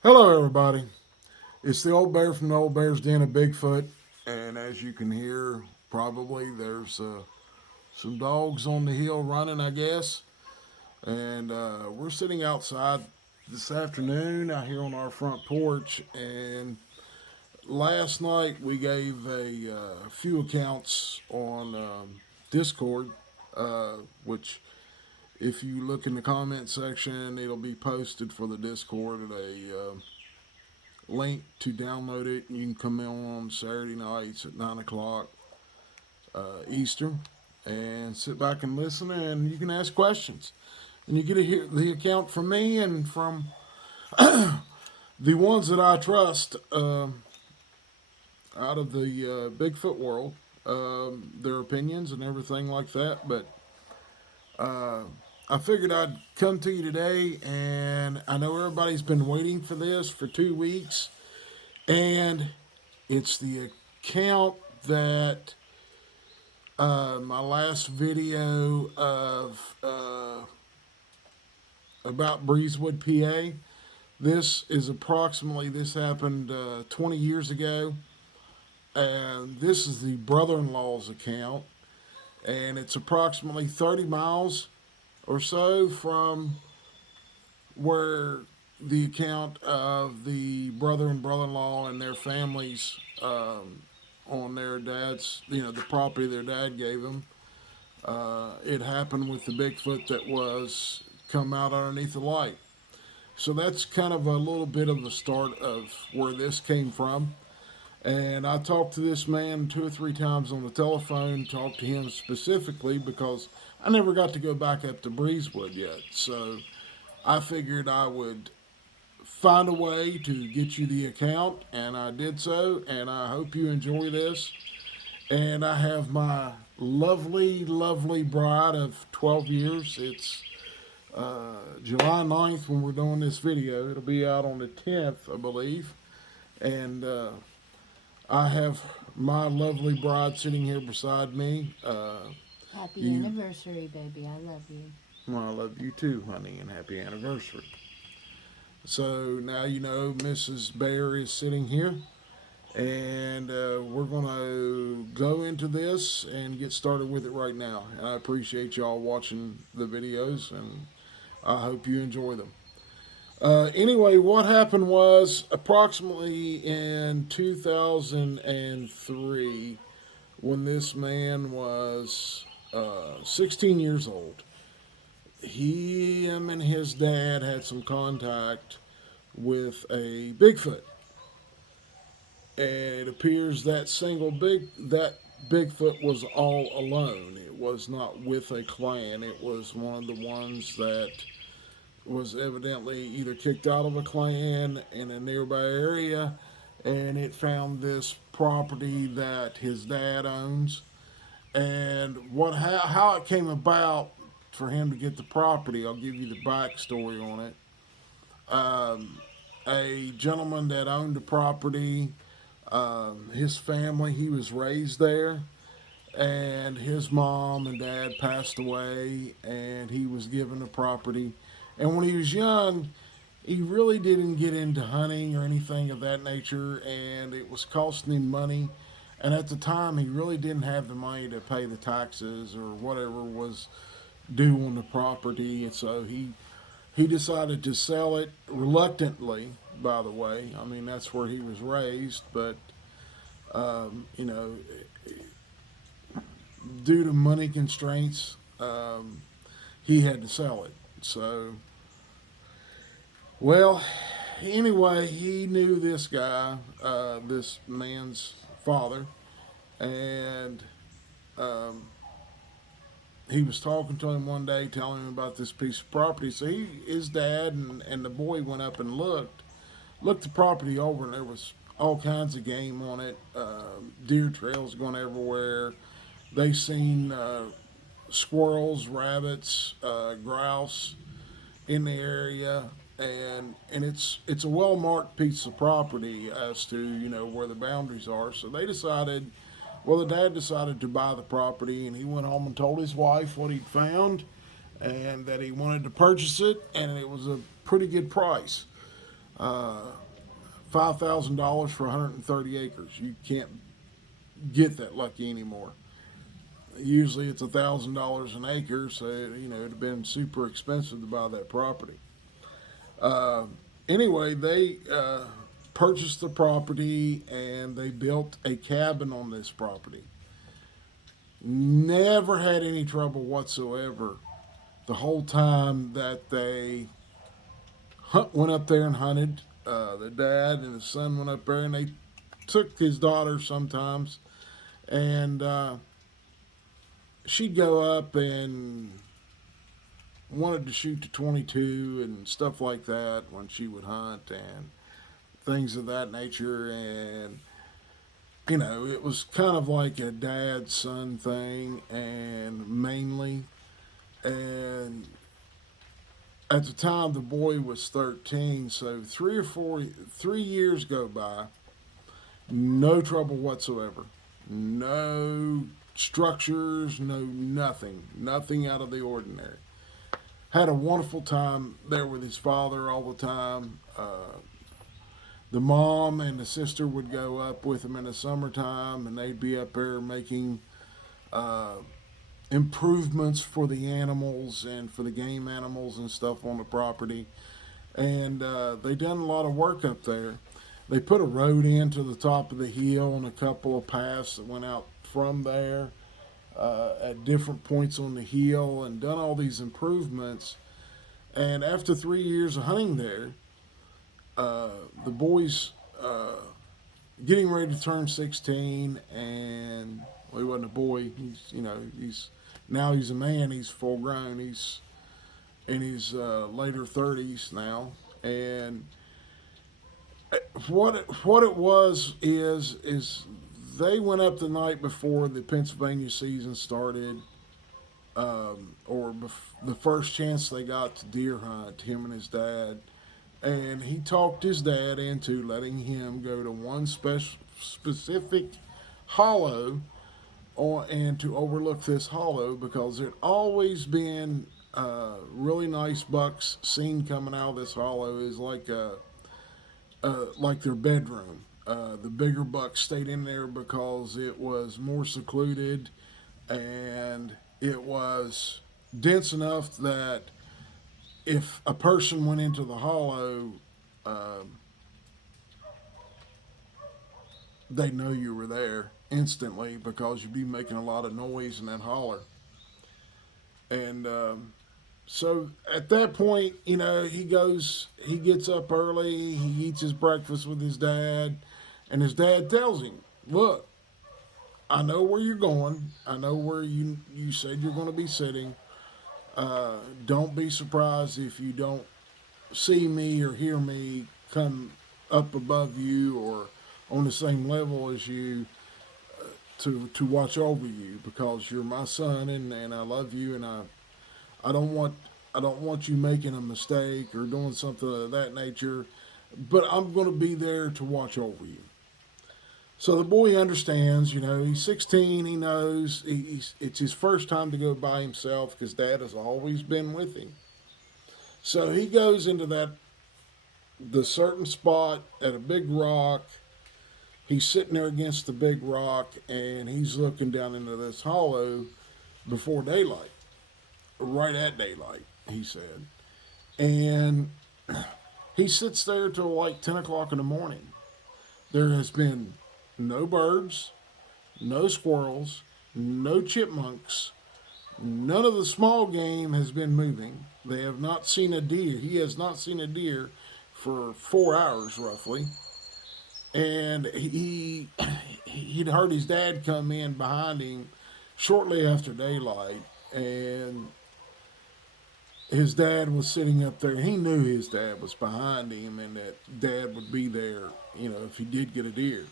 Hello, everybody. It's the old bear from the old bear's den of Bigfoot, and as you can hear, probably there's some dogs on the hill running, I guess. And we're sitting outside this afternoon out here on our front porch. And last night we gave a few accounts on Discord, which if you look in the comment section, it'll be posted for the Discord at a link to download it. You can come in on Saturday nights at 9 o'clock Eastern and sit back and listen, and you can ask questions. And you get to hear the account from me and from the ones that I trust out of the Bigfoot world, their opinions and everything like that. But I figured I'd come to you today, and I know everybody's been waiting for this for 2 weeks, and it's the account that my last video of about Breezewood, PA. This happened 20 years ago, and this is the brother-in-law's account, and it's approximately 30 miles or so from where the account of the brother and brother-in-law and their families on their dad's, the property their dad gave them. It happened with the Bigfoot that was come out underneath the light. So that's kind of a little bit of the start of where this came from. And I talked to this man 2 or 3 times on the telephone, talked to him specifically because I never got to go back up to Breezewood yet. So I figured I would find a way to get you the account, and I did so, and I hope you enjoy this. And I have my lovely, lovely bride of 12 years. It's July 9th when we're doing this video. It'll be out on the 10th, I believe. And I have my lovely bride sitting here beside me. Happy anniversary, baby. I love you. Well, I love you too, honey, and happy anniversary. So now you know Mrs. Bear is sitting here, and we're going to go into this and get started with it right now. And I appreciate y'all watching the videos, and I hope you enjoy them. Anyway, what happened was approximately in 2003, when this man was 16 years old, him and his dad had some contact with a Bigfoot. And it appears that Bigfoot was all alone. It was not with a clan. It was one of the ones that was evidently either kicked out of a clan in a nearby area, and it found this property that his dad owns. And how it came about for him to get the property, I'll give you the backstory on it. A gentleman that owned the property, his family, he was raised there, and his mom and dad passed away, and he was given the property. And when he was young, he really didn't get into hunting or anything of that nature, and it was costing him money. And at the time, he really didn't have the money to pay the taxes or whatever was due on the property, and so he decided to sell it reluctantly. By the way, I mean that's where he was raised, but you know, due to money constraints, he had to sell it. So, well, anyway, he knew this guy, this man's father, and um, he was talking to him one day, telling him about this piece of property. So his dad and the boy went up and looked the property over, and there was all kinds of game on it. Deer trails going everywhere. They seen squirrels, rabbits, grouse in the area, and it's a well marked piece of property as to where the boundaries are. So they decided. Well, the dad decided to buy the property, and he went home and told his wife what he'd found, and that he wanted to purchase it, and it was a pretty good price. $5,000 for 130 acres. You can't get that lucky anymore. Usually it's $1,000 an acre, so it'd have been super expensive to buy that property. Uh, anyway, they purchased the property and they built a cabin on this property. Never had any trouble whatsoever the whole time that they went up there and hunted. The dad and his son went up there and they took his daughter sometimes, and she'd go up and wanted to shoot the 22 and stuff like that when she would hunt and things of that nature. And it was kind of like a dad son thing, and mainly. And at the time, the boy was 13, so 3 years go by, no trouble whatsoever, no structures, no nothing out of the ordinary. Had a wonderful time there with his father all the time. The mom and the sister would go up with him in the summertime, and they'd be up there making uh, improvements for the animals and for the game animals and stuff on the property. And they done a lot of work up there. They put a road into the top of the hill and a couple of paths that went out from there at different points on the hill, and done all these improvements. And after 3 years of hunting there, the boys getting ready to turn 16, and well, he wasn't a boy. He's a man. He's full grown. He's in his later 30s now, and what it was is they went up the night before the Pennsylvania season started, the first chance they got to deer hunt, him and his dad, and he talked his dad into letting him go to one specific hollow, and to overlook this hollow because there'd always been really nice bucks seen coming out of this hollow. Is like their bedroom. The bigger bucks stayed in there because it was more secluded, and it was dense enough that if a person went into the hollow, uh, they'd know you were there instantly because you'd be making a lot of noise in that holler. And so at that point, he gets up early, he eats his breakfast with his dad, and his dad tells him, "Look, I know where you're going. I know where you said you're going to be sitting. Don't be surprised if you don't see me or hear me come up above you or on the same level as you, to watch over you, because you're my son, and I love you, and I don't want I don't want you making a mistake or doing something of that nature, but I'm going to be there to watch over you." So the boy understands, he's 16, he knows it's his first time to go by himself because dad has always been with him. So he goes into the certain spot at a big rock. He's sitting there against the big rock, and he's looking down into this hollow before daylight, right at daylight, he said. And he sits there till like 10 o'clock in the morning. There has been no birds, no squirrels, no chipmunks. None of the small game has been moving. They have not seen a deer. He has not seen a deer for 4 hours roughly. and he'd heard his dad come in behind him shortly after daylight, and his dad was sitting up there. He knew his dad was behind him, and that dad would be there, if he did get a deer.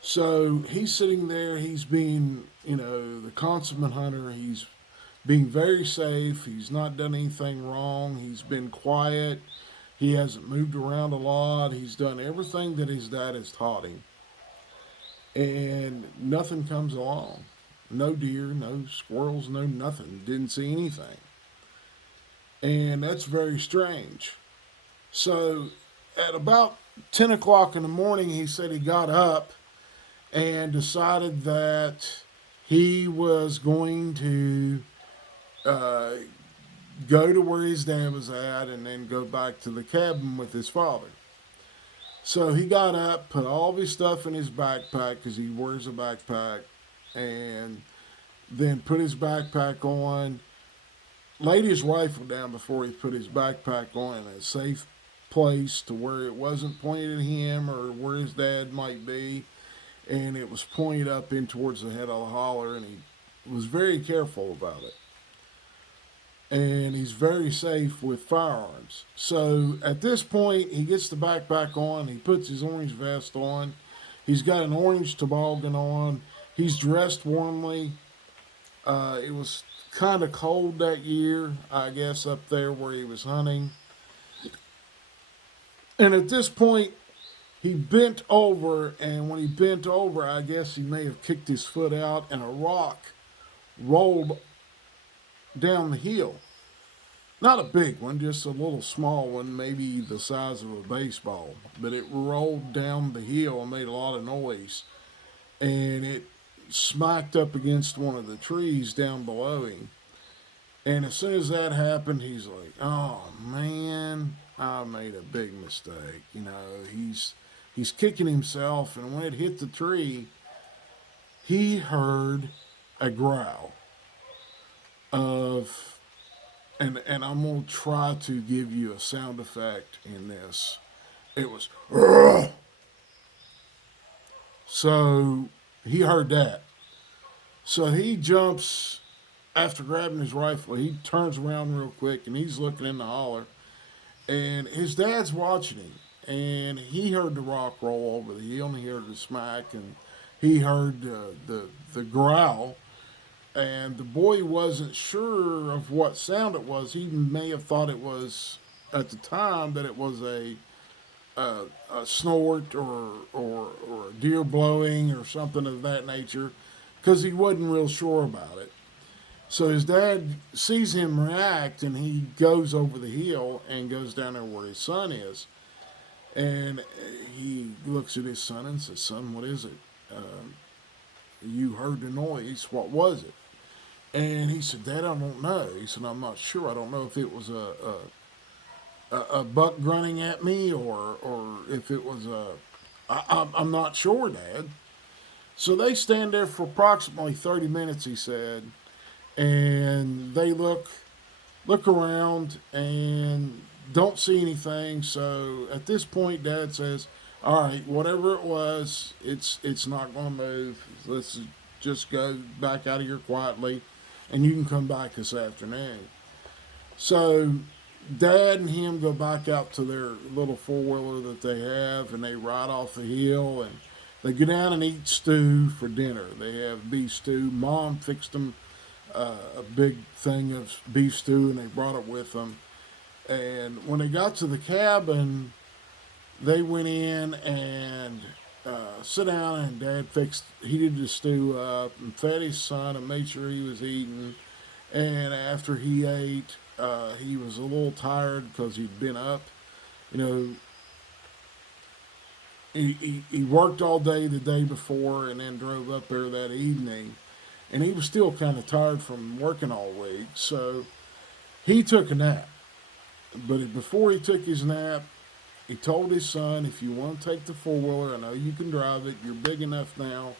So he's sitting there. He's being, the consummate hunter. He's being very safe. He's not done anything wrong. He's been quiet. He hasn't moved around a lot. He's done everything that his dad has taught him. And nothing comes along. No deer, no squirrels, no nothing. Didn't see anything. And that's very strange. So at about 10 o'clock in the morning, he said he got up and decided that he was going to uh, go to where his dad was at and then go back to the cabin with his father. So he got up, put all of his stuff in his backpack because he wears a backpack, and then put his backpack on, laid his rifle down before he put his backpack on in a safe place to where it wasn't pointed at him or where his dad might be, and it was pointed up in towards the head of the holler, and he was very careful about it. And he's very safe with firearms. So at this point, he gets the backpack on, he puts his orange vest on, he's got an orange toboggan on, he's dressed warmly. It was kind of cold that year, I guess, up there where he was hunting. And at this point, he bent over, and when he bent over, I guess he may have kicked his foot out, and a rock rolled down the hill. Not a big one, just a little small one, maybe the size of a baseball. But it rolled down the hill and made a lot of noise. And it smacked up against one of the trees down below him. And as soon as that happened, he's like, "Oh man, I made a big mistake." He's kicking himself, and when it hit the tree, he heard a growl of, and I'm gonna try to give you a sound effect in this. It was, "Ugh." So he heard that. So he jumps after grabbing his rifle. He turns around real quick and he's looking in the holler, and his dad's watching him. And he heard the rock roll over the hill, and he heard the smack, and he heard the growl. And the boy wasn't sure of what sound it was. He may have thought it was, at the time, that it was a snort or a deer blowing or something of that nature, because he wasn't real sure about it. So his dad sees him react, and he goes over the hill and goes down there where his son is. And he looks at his son and says, "Son, what is it? You heard the noise. What was it?" And he said, "Dad, I don't know." He said, "I'm not sure. I don't know if it was a buck grunting at me or if it was I'm not sure, Dad." So they stand there for approximately 30 minutes, he said, and they look around and don't see anything. So at this point, Dad says, "All right, whatever it was, it's not going to move. Let's just go back out of here quietly, and you can come back this afternoon." So Dad and him go back out to their little four-wheeler that they have, and they ride off the hill, and they go down and eat stew for dinner. They have beef stew. Mom fixed them a big thing of beef stew, and they brought it with them. And when they got to the cabin, they went in and sit down, and Dad heated the stew up and fed his son and made sure he was eating. And after he ate, he was a little tired because he'd been up. You know, he worked all day the day before and then drove up there that evening. And he was still kind of tired from working all week. So he took a nap. But before he took his nap, he told his son, "If you want to take the four-wheeler, I know you can drive it. You're big enough now,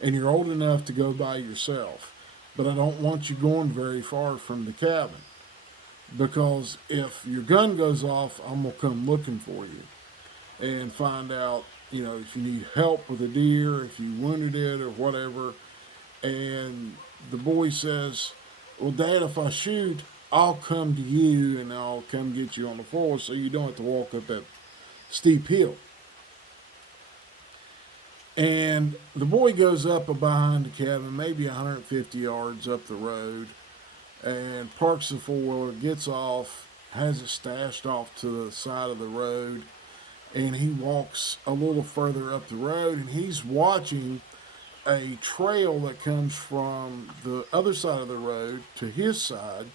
and you're old enough to go by yourself. But I don't want you going very far from the cabin. Because if your gun goes off, I'm going to come looking for you and find out if you need help with a deer, if you wounded it or whatever. And the boy says, well, Dad, if I shoot, I'll come to you and I'll come get you on the floor so you don't have to walk up that steep hill. And the boy goes up behind the cabin, maybe 150 yards up the road, and parks the four-wheeler, gets off, has it stashed off to the side of the road, and he walks a little further up the road, and he's watching a trail that comes from the other side of the road to his side,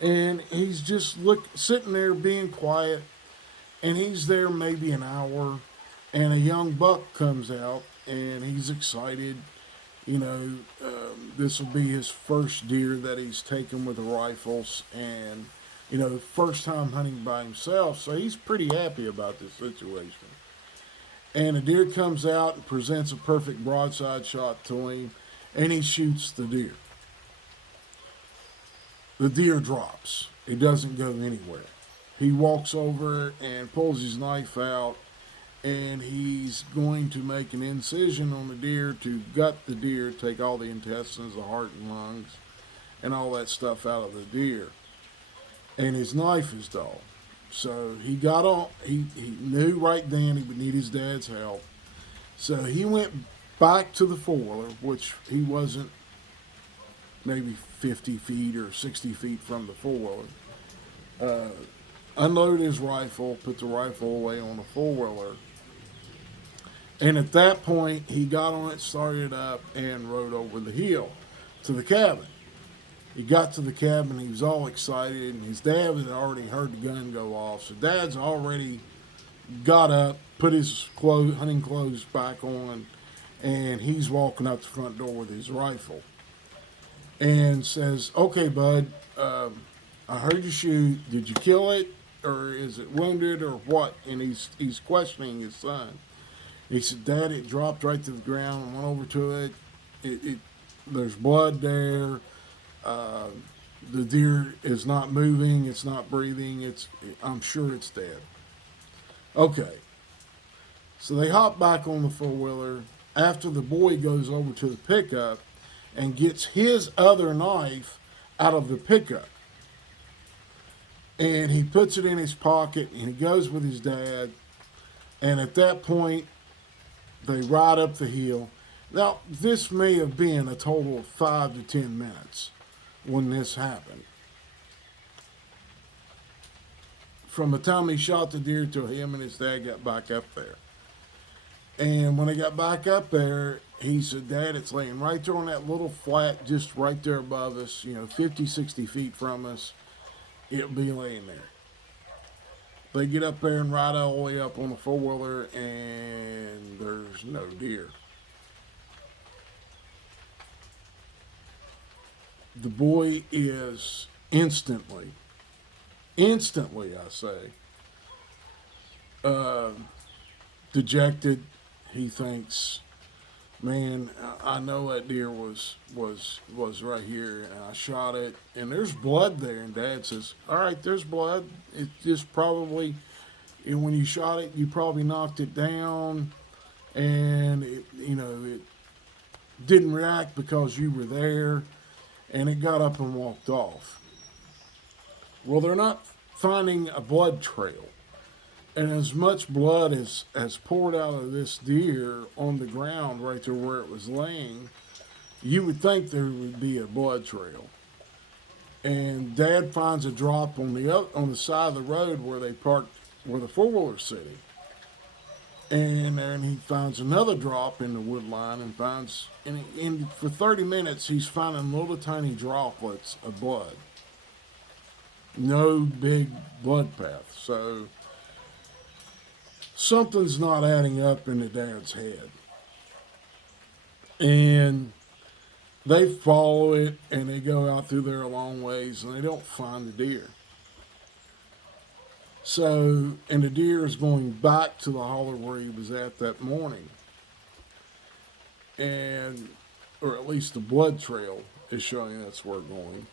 and he's just sitting there being quiet, and he's there maybe an hour, and a young buck comes out, and he's excited. This will be his first deer that he's taken with the rifles, and first time hunting by himself, so he's pretty happy about this situation. And a deer comes out and presents a perfect broadside shot to him, and he shoots the deer. The deer drops. It doesn't go anywhere. He walks over and pulls his knife out, and he's going to make an incision on the deer to gut the deer, take all the intestines, the heart and lungs, and all that stuff out of the deer. And his knife is dull. So he got on, he knew right then he would need his dad's help. So he went back to the four-wheeler, which he wasn't maybe 50 feet or 60 feet from the four-wheeler. Unloaded his rifle, put the rifle away on the four-wheeler. And at that point, he got on it, started up, and rode over the hill to the cabin. He got to the cabin, he was all excited, and his dad had already heard the gun go off. So Dad's already got up, put his hunting clothes back on, and he's walking out the front door with his rifle. And says, okay, bud, I heard you shoot. Did you kill it, or is it wounded, or what? And he's questioning his son. He said, Dad, it dropped right to the ground and went over to it. There's blood there. The deer is not moving. It's not breathing. I'm sure it's dead. Okay. So they hop back on the four-wheeler after the boy goes over to the pickup and gets his other knife out of the pickup. And he puts it in his pocket and he goes with his dad. And at that point, they ride up the hill. Now, this may have been a total of 5 to 10 minutes when this happened. From the time he shot the deer till him and his dad got back up there. And when they got back up there, he said, Dad, it's laying right there on that little flat just right there above us, 50, 60 feet from us. It'll be laying there. They get up there and ride all the way up on the four-wheeler, and there's no deer. The boy is instantly, I say, dejected. He thinks, man, I know that deer was right here, and I shot it, and there's blood there. And Dad says, all right, there's blood. It's just probably, when you shot it, you probably knocked it down, and it didn't react because you were there, and it got up and walked off. Well, they're not finding a blood trail. And as much blood as poured out of this deer on the ground right there where it was laying, you would think there would be a blood trail. And Dad finds a drop on the side of the road where they parked, where the four-wheeler's sitting. And then he finds another drop in the wood line and finds, and for 30 minutes he's finding little tiny droplets of blood. No big blood path. So something's not adding up in the Dad's head. And they follow it and they go out through there a long ways and they don't find the deer. So, and the deer is going back to the holler where he was at that morning. And, or at least the blood trail is showing that's where it's going.